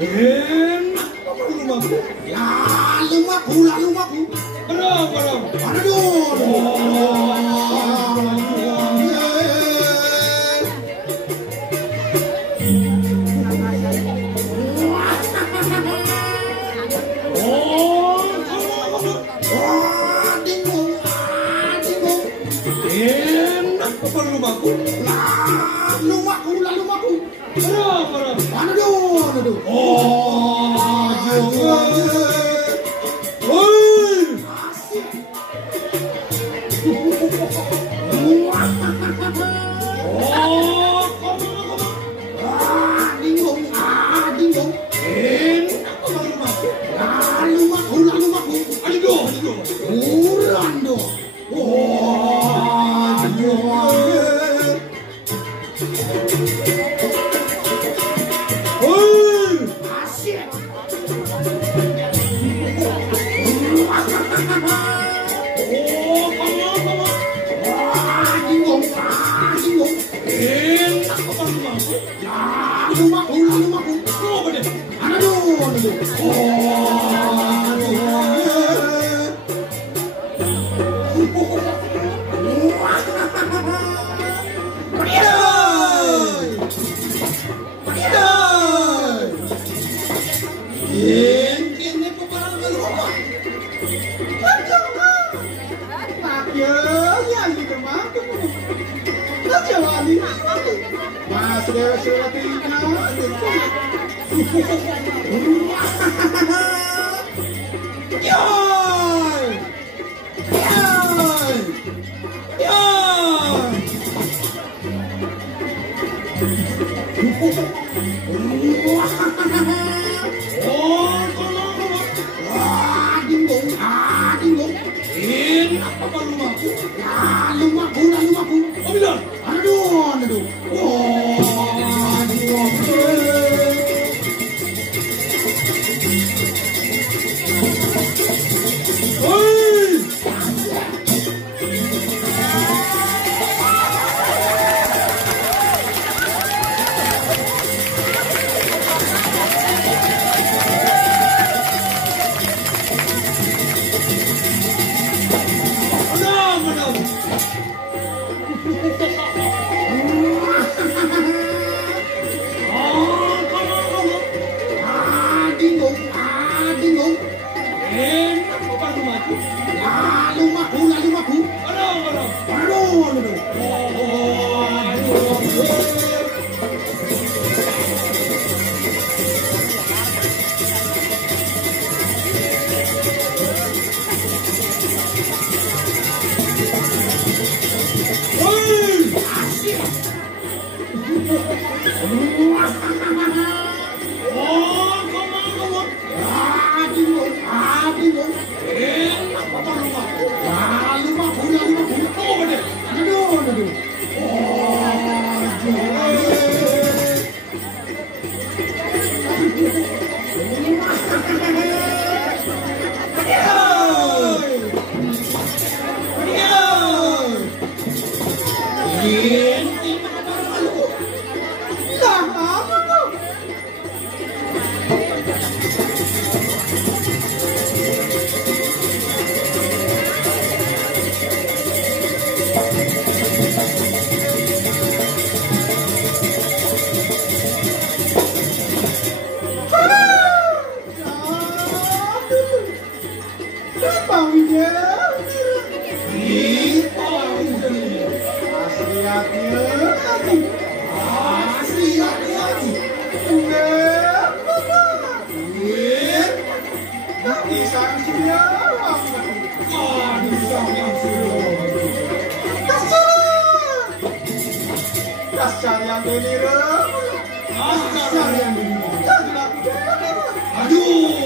Enak rumahku? Ya, rumahku. Belum. Enak apa rumahku? Rumahku. Belum. Aduh.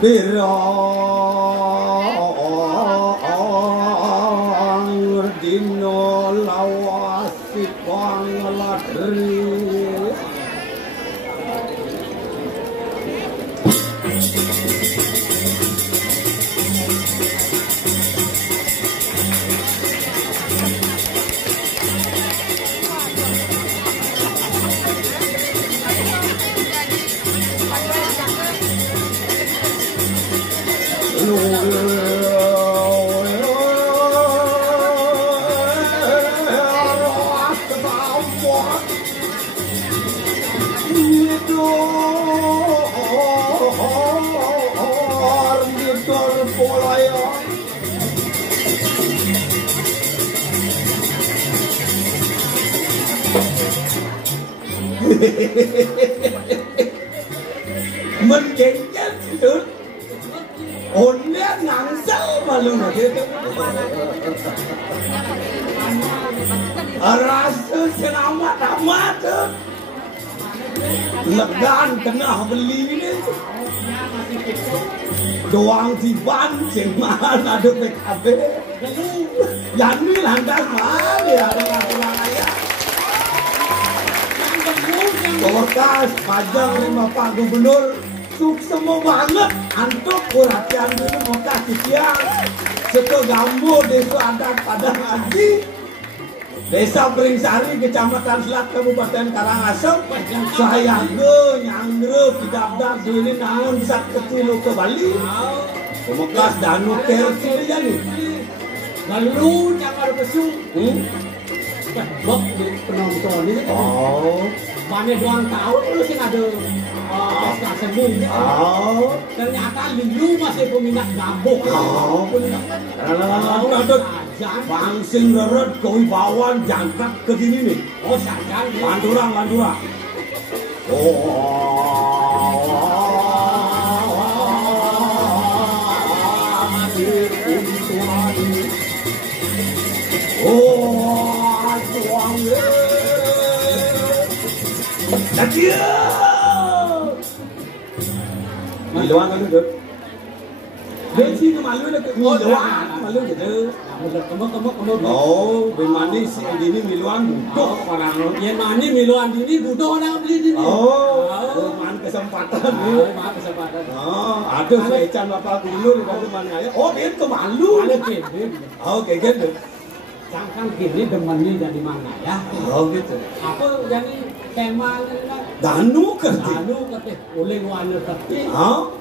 Pirang dino lawasi pangladri Menjengkel itu onnya nangsel malu gitu. Rasa selamat tuh. Legan tengah beli ini. Doang dipancing mana ada PKB. Yani lantas mana ya ada ayah. Bekas pajang lima Pak Gubernur sukses banget antuk perhatian dulu bekas siang seto gambo desa adat pada ngaji Desa Beringsari Kecamatan Selat Kabupaten Karangasem saya nyangre pidabdak dini naon sak kecil ke Bali bekas danu kersi jadi lalu jangan pesu bok penonton ini mana doang tahu lu sih ada pesta sembung ternyata lu masih peminat gabok Bangsing reret kewibawan jangkak ke sini nih. Oh, sajang. Landurang. Miluan kan itu. Besi ke malu nak miluan, malu gitu. Oh, bemani si ini miluan butuh orang. Yang mani miluan ini butuh orang beli ini. Oh, man kesempatan. Ada seecan bapak gubernur di mana ya? Oh, dia ke malu. Oh, kayak gitu. Sangkan kini demennya dari mana ya? Oh gitu. Apa jadi tema Danu kerti. Oleh warna kerti.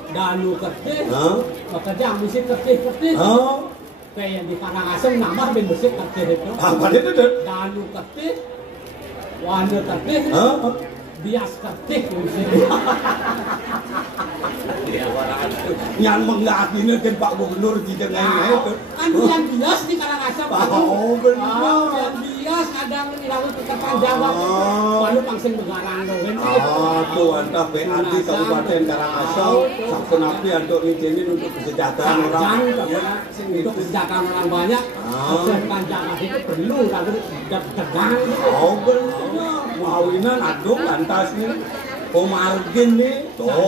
Danu kerti. Bekerja mesti kerti. Kayak yang di Karangasem nama ben bersih kerti itu. Apa itu? Danu kerti. Warna kerti. Bias kerti. Yang mengakinya kan Pak Gubernur di tengah itu. Kan yang bias di Karangasem. Oh benar. Yang bias kadang lalu ketepan jawab. Lalu langsung begarang dong. Tuh antah PAD Kabupaten Karangasem. Sabtu napi untuk ngizinin untuk kesejahteraan orang. Untuk kesejahteraan orang banyak. Kesejahteraan jamaah itu perlu lalu tegang. Oh benar. Mawinan adung lantasnya. Pemargin nih, guru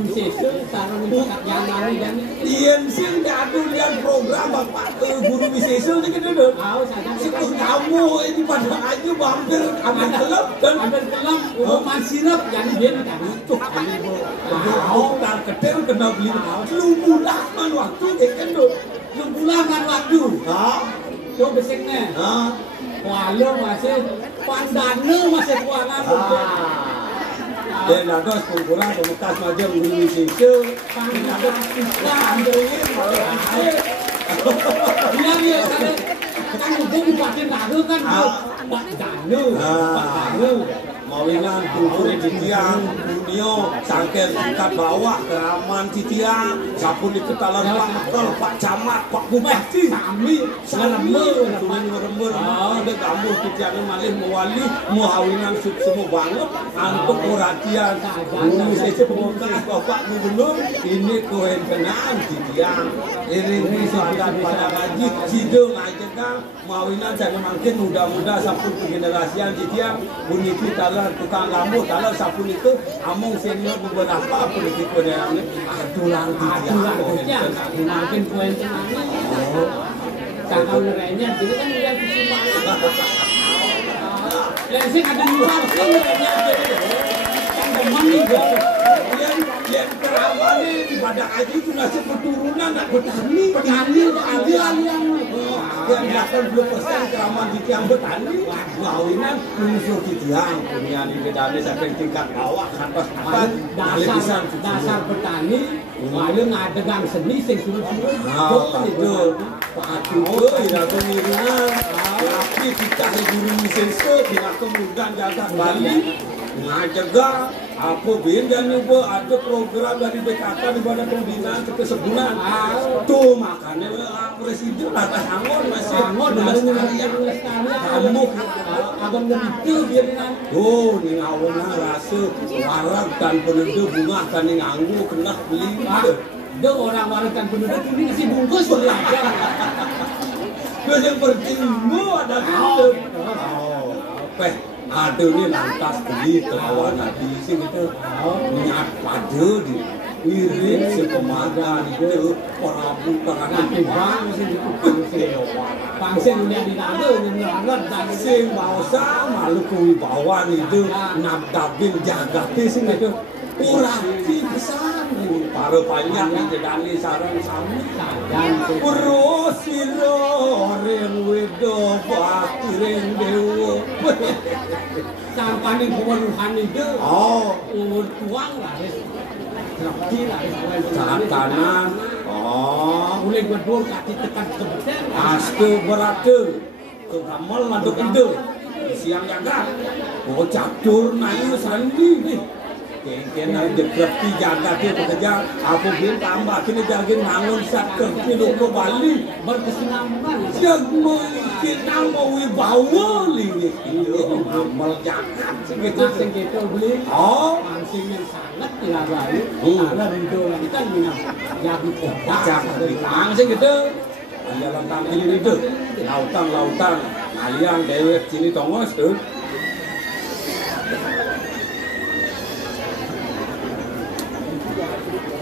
bisnis, sarang dekat jangan dan Ian sih jatuh lihat program bapak guru bisnis itu gitu dong. Seperti kamu ini pada aja hampir gelap dan masirap jadi dia tidak butuh. Tar ketel kena beli, lu bulangan waktu kan dong, lu bulangan waktu. Tuh besiknya. Walau masih pandana masih kuangan dan ada pengkurang bekas macam guru sisa ada dia kan hukum dipakai naga kan pak danu Mawinan kumpul di tiang, dunia, sangker tingkat bawah, keraman di tiang, sapun di ketalan Pak Camat, Pak Bupati, kami, serember, ada kamu di tiang malih mewali, muhawinan semua banget, untuk perhatian, ini saya pembukaan Bapak Gubernur, ini kewenangan di tiang, ini misalkan pada ngaji, sidang aja kan, mawinan saya makin muda-muda sapun generasian di tiang, bunyi kita tukang rambut kalau sapun itu among senior beberapa politik daerah ini adulang mungkin poin kalau nerenya jadi kan yang Lensing ada nyuap sih kan demen nih yang perawan di Badak Aji itu nasib keturunan petani alian yang 80% keraman di tiang petani ngawinan unsur di tiang punya di petani sampai tingkat bawah atas dasar petani lalu ngadegang seni sing suruh itu patuh tidak kemiringan tapi kita guru misenso tidak kemudian jaga Bali Ngajak apa beda nih Bu, ada program dari BKK di Badan Pembinaan Kekesebunan. Tuh makanya presiden atas Angon masih nulis sekalian. Kamu abang itu biarin. Tuh nih awalnya rasa warak dan penduduk bunga kan nih nganggu kena beli. Dia orang warak dan penduduk ini masih bungkus belajar. Terus yang bertinggu ada gitu. Ada nih lantas beli lawan nanti sih gitu. Niat pada di irit sepemadan itu orang bukan Nanti bang sih itu pangsen dunia di nado nyerangan dan sing bangsa malu kewibawan itu nabdabin jagati sih gitu. Orang besar para banyak yang jadi sarang sami urus siro ring wedo pakiring dewa sampani pemenuhan itu tuang lah terapti lah saat kanan mulai berdua kaki tekan kebetulan astu beratu ke kamar manduk itu siang jaga catur nayu sandi nih kena dekreti jaga dia bekerja aku bilang tambah kini jagin bangun sakit kilo ke Bali berkesinambungan mungkin nama wibawa ini amal jagat segitu beli mancing yang sangat dihargai karena rindu yang kan minum jadi jagat mancing gitu ya lantang ini itu lautan aliang dewek sini tongos tuh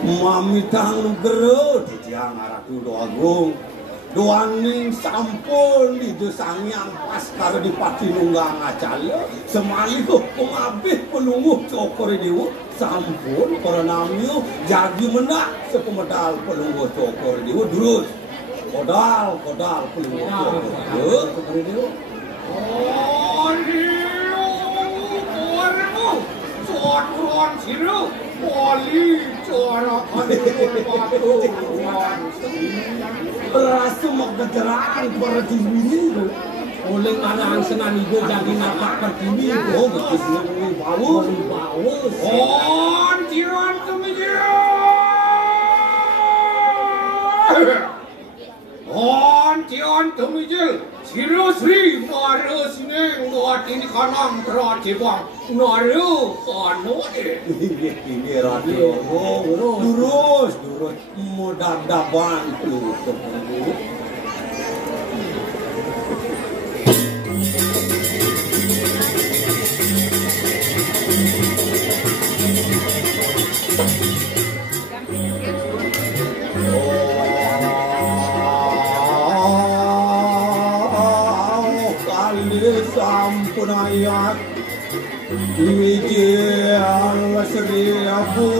Mami tang gero di tiang arah tuh agung doaning sampul di sangyang pas karo di pati nunggang acala semali tuh pengabih penunggu cokor diu sampul para namio jadi menak sepemedal penunggu cokor diu terus kodal penunggu cokor diu Cotron siru, poli, corak, rasu magkeceraan berdiri oleh anak senan itu jadi napak berdiri betul bau jiran tumijil Siro Sri Naru Sine Ngati Kanang Pratibang Naru Kanode ini radio durus mudah daban lu sampun ayat Wijal Sri Abu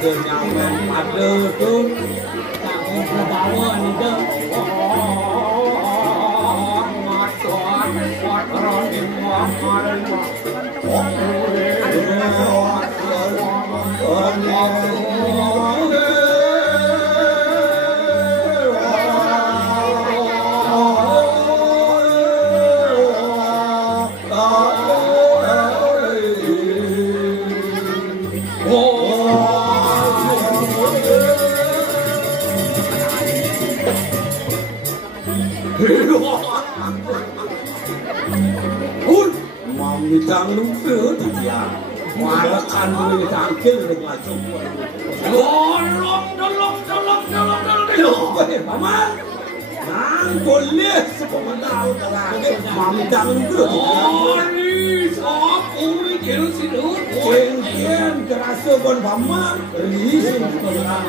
nyamen pada tu tak berbawa ni dah matuan patron di muamaran Mitang lupa dia, warakan boleh tangkil dengan macam. Tolong, paman. Nang boleh sepemandau terang. Mitang lupa. Ni, aku ni jelas itu. Cengkian terasa kon paman. Rising terang.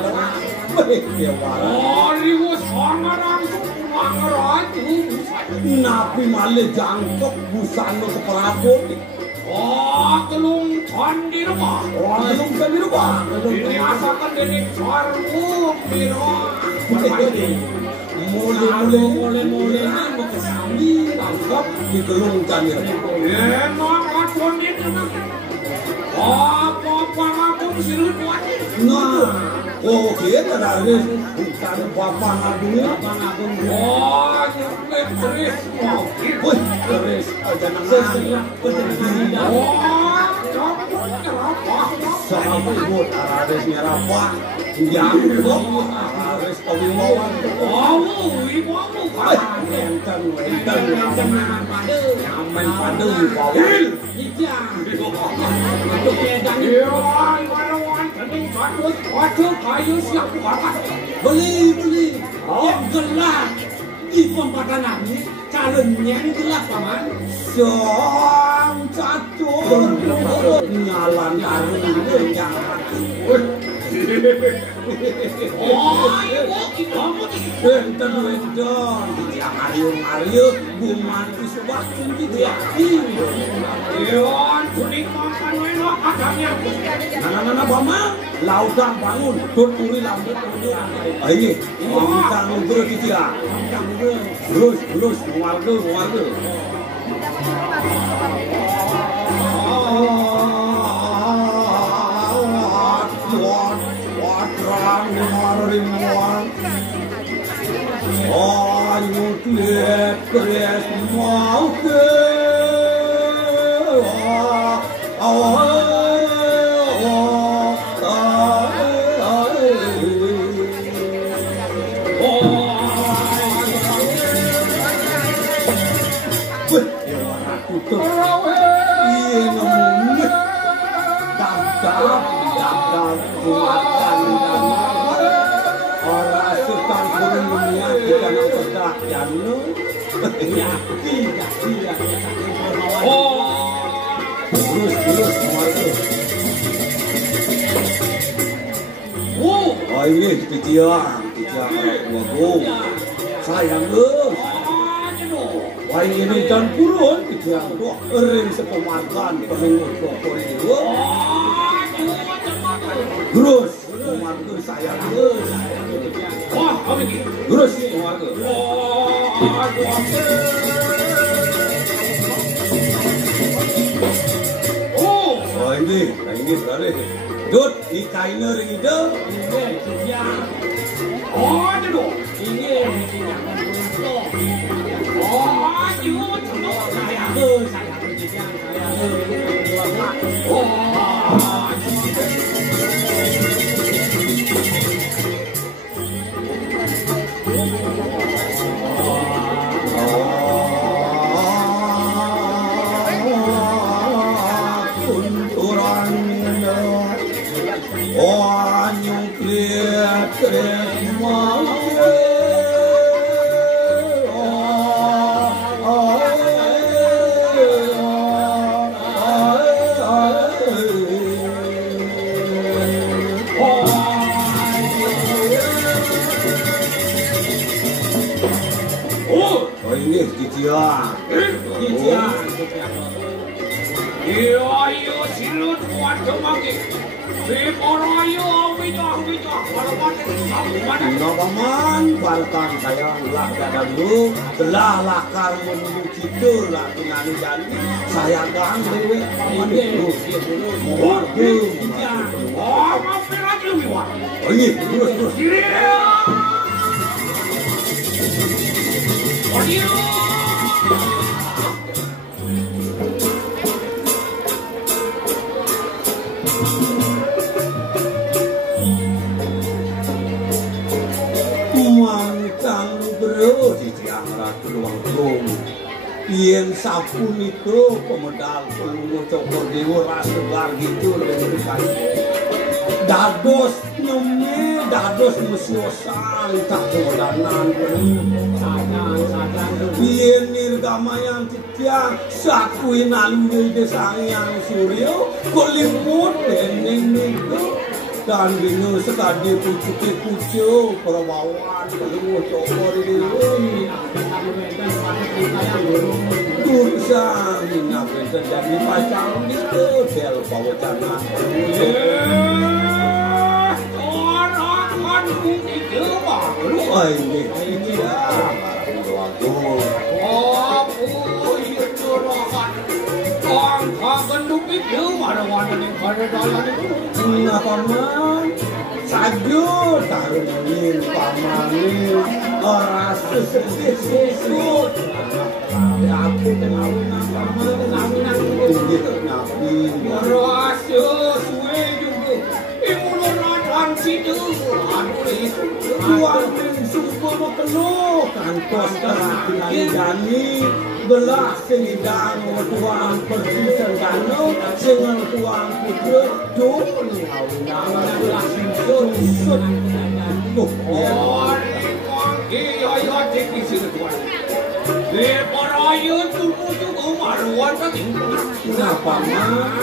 Dia warang. Ni was orang napi malah jangkok busano ke pelabur. Telung Candi rumah. Langsung candi rumah. Ini asalkan dari sarung biro. Mulai ini mau ke Sambi, tangkap di gelung candi rumah. Emang akun itu apa aku mesti buat? Nah, oh kita dari bukan bapak agung. Oh, terus, woi terus aja nangis. Sama buat Ares nyerapa, yang Ares kawimawan. Oh, ibu kan? Enten nyaman padu bawil. Iya. Aduh pedang. Iya, warna-warna kening kadut, waduh kayu siap banget. Beli. Yang gelap di pempatan ini calonnya yang gelap paman. Sang catur nyalan arung jangan. Oh, kamu enten yang ayu guman disebabkan dia. Ion kuning makan weno agamnya. Nana bama lautang bangun tuturi lambut mundur. Ini bintang mundur dia. Terus warga. Oh, you kres mau ke? Oh ini kejang bagus sayang wah ini dan purun kejang doa ering sepemarkan penunggu pokok ini terus pemarkan sayang wah terus pemarkan oh ini berarti dut di kainer itu ya oh itu ini oh itu saya Balkan sayang lakar dulu telah lakar menuju kidul lah dengan janji saya kan dewe dulu oh mampir lagi wah oh ini terus yen sapun itu pemedal pelungu cokor dewa rasegar gitu lebih kali dados nyumnya dados musiosan tak kemodanan yen nirgama yang titia sakuin alu desang yang suryo kolimut dening itu dan dino sekali pucuk perbawan lu cokor ini Tursang ngapain terjadi pasang itu bel pawacana orang itu baru ini dia paman sajo taruhin pamanin orang susut aku kenal paman tinggi nabi rasu suwe juga imuloratan situ tuan sumpah makhluk kantos kerakinan jani belah sengidang tuan pergi sengkano dengan tuan putra dun nama belah susut tuh iya cek di sini tuan para ayo tunggu maruan tadi kenapa mah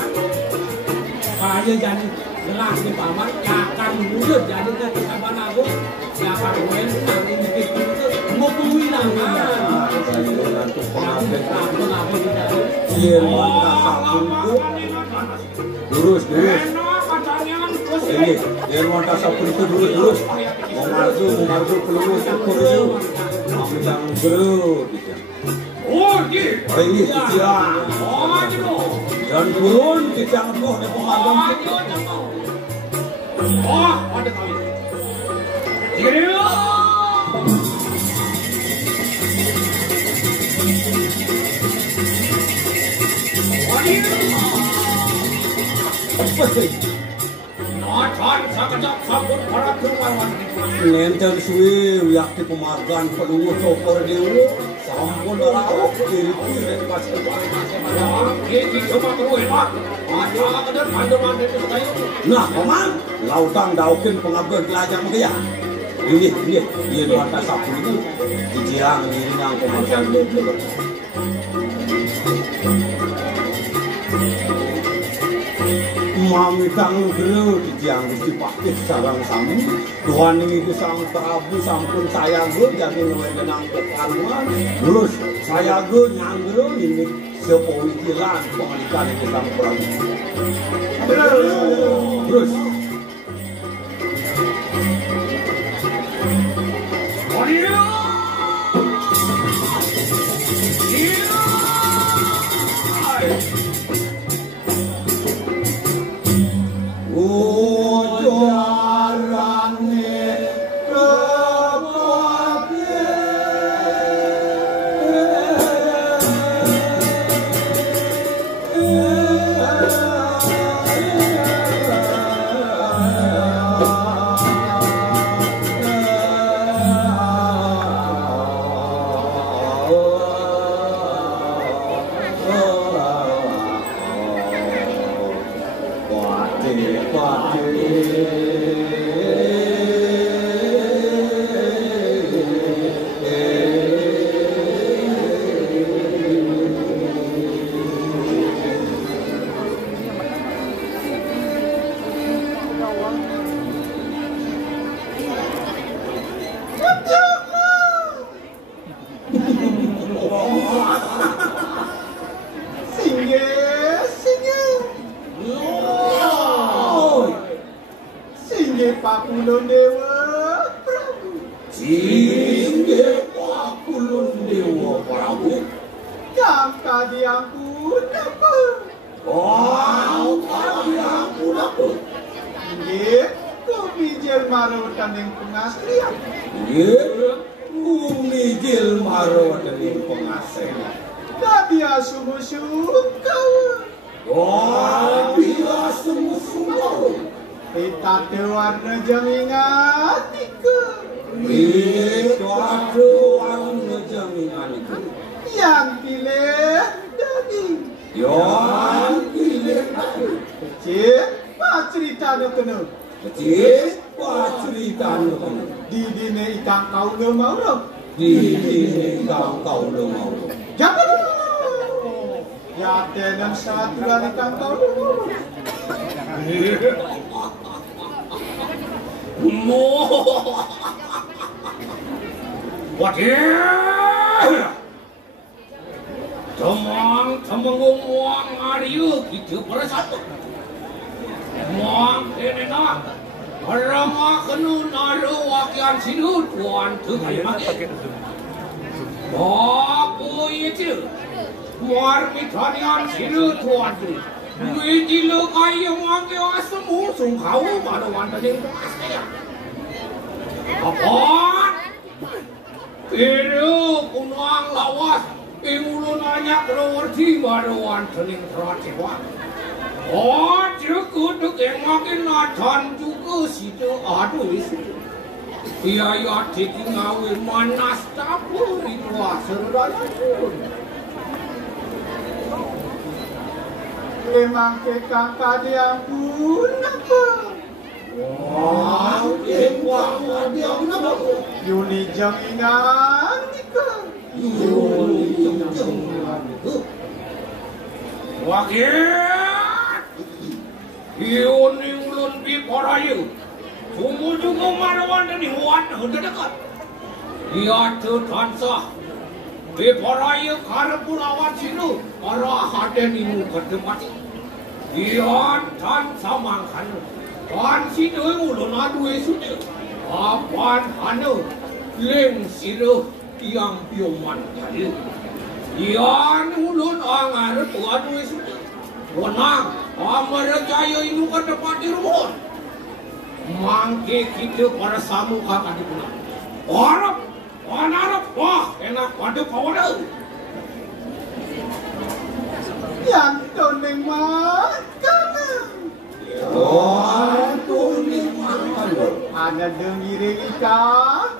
aja jadi belah di paman akan mundur jadi ke saban aku akan main nanti dikit mau bilang nanti iya lurus ini yang wanita sabun itu lurus mau masuk pelurus yang gerut oh ini dia dan turun kita ngeboh ada pemagam oh ada kali Nenten suwi yakti pemagan pelungu cokor dewa sampun rawak kiri-kiri pas nah paman lautan daukin pengabdi pelajar mengkaya ini nuansa sapu itu dijirang ini yang pemagan Mami kang gero dijang Gusti Pakih sareng sami Tuhan ini Sang Prabu sampun sayaga jadi wewenang kekaruan terus sayaga nyanggero ini sepowikilan pengalikan itu Sang Prabu terus Waduh. Temang wang Arya kita bersatu. Wang kene nak. Rama kenu naru wakian sinu tuan tu kaya mati. Bapu itu. Muar mitanian sinu tuan tu. Mesti lo kaya wangi asam usung kau pada wanita yang pasti. Apa? Pero kunang lawas. Ingulun anak rawarti baruan tening teratiwa. Oh, cukup yang makin natan juga situ aduh situ. Iya tiki ngawe manas tapur itu asal pun. Memang kakak dia pun apa? Wah, wang dia apa? Yuli jam ingat nikah. Wakil Yuni ulun di Korayu Sumu juga marawan dan iwan Udah dekat Ia tertansah Di Korayu karepun awan sinu Arah haden imu kedemati Ia tansah mangkan Kan sinu ulun aduwe sudah Apan hanu Leng siruh yang piuman kali. Ian ulun angar tuan wis. Wenang amar jaya inu ka depan di rumah. Mangke kita para samu kakak di pulang. Arab, wah enak pada kawan. Yang toning makan. Oh, toning makan. Ada dengiring ikan.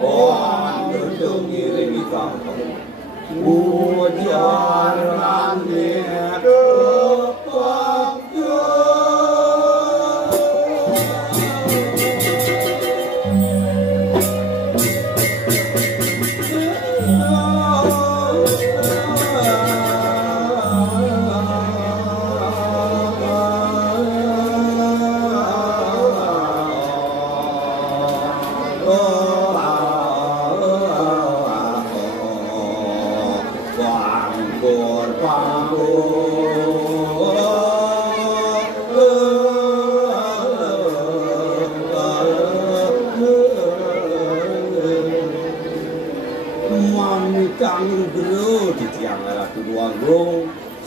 Oh, dengiring ikan. Ujarannya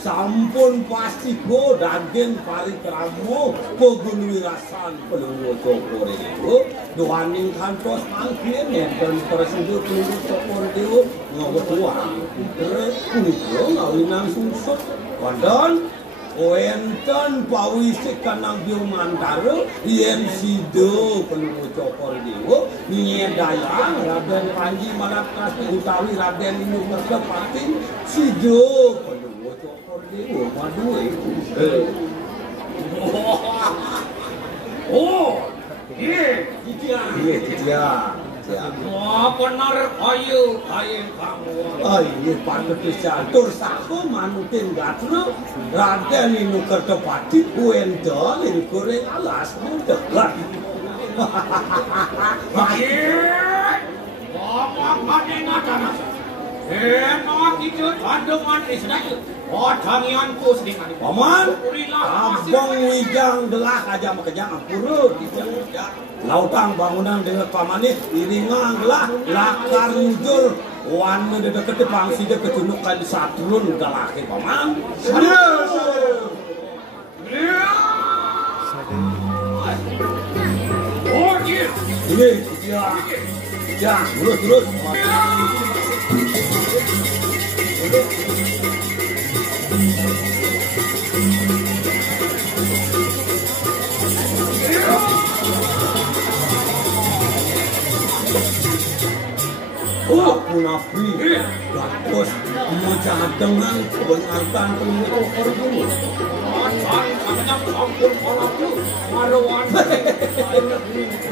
sampun pasti go daging parikramo pegunwirasan peluru cokor itu doaning kantos mangkin enten persendu peluru cokor itu ngogotuang terus kuniko ngawinan susut wadon enten pawisik kanang biumantaro yen sido peluru cokor itu nyedayang Raden Panji Manakasti utawi Raden Inu Kertepati sido Dewa madue. Oh, dia. Wah, benar kayu kamu. Ini patut dicatur sako manutin gatru. Raden Inu Kertepati uendol ini goreng alas dekat. Apa kadena tanah? Enak itu tandeman isnaya. Oh, tangianku sedikit. Paman, abang wijang delah aja makejang ampurut. Lautang bangunan dengan pamanit, iringang lah, lakar nujur. Wan de deket pangsi de ketunukan di satrun galake paman. Serius. Oh, ini dia. Ya, terus. Oh, munafri, bagus, menjahat dengan kebenaran peluru dulu.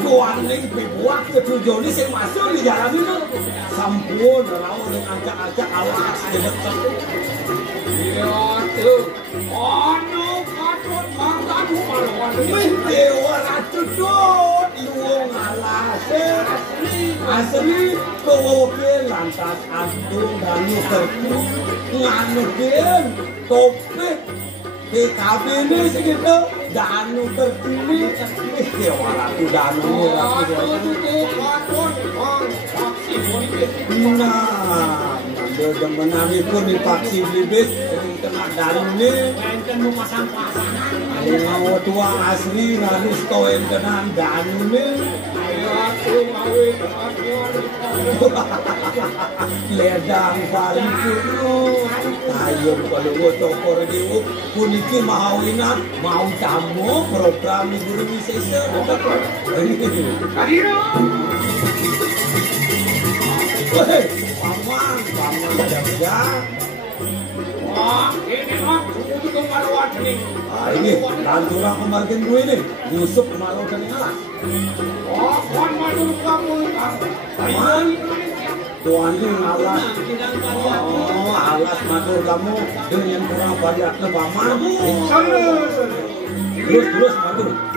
Kuaning dibuat ketujoni sing masuk di jalan itu. Sampun lawan dengan acak-acak awas di dekat. Iya tuh. Anu patut mantan malawan. Dewa racun asli kowe lantas antung danu kertu nganukeun topik TKB ini segitu danu terpilih ya walatu danu nah ambil demenami pun di taksi bibit kena danu ini enten mau pasang-pasangan ayo tua asli nganus koen kena danu ini ledang paling kuno ayo kalau gue cokor diu puniki mahawinan mau tamu program guru bisa weh paman ada wah ini mah kudu kemaluan nih ini lanturang kemarin gue ini Yusuf kemaluan dan alas wah wan malu kamu paman tuan ini alas alas matur kamu dengan kurang variatnya paman terus matur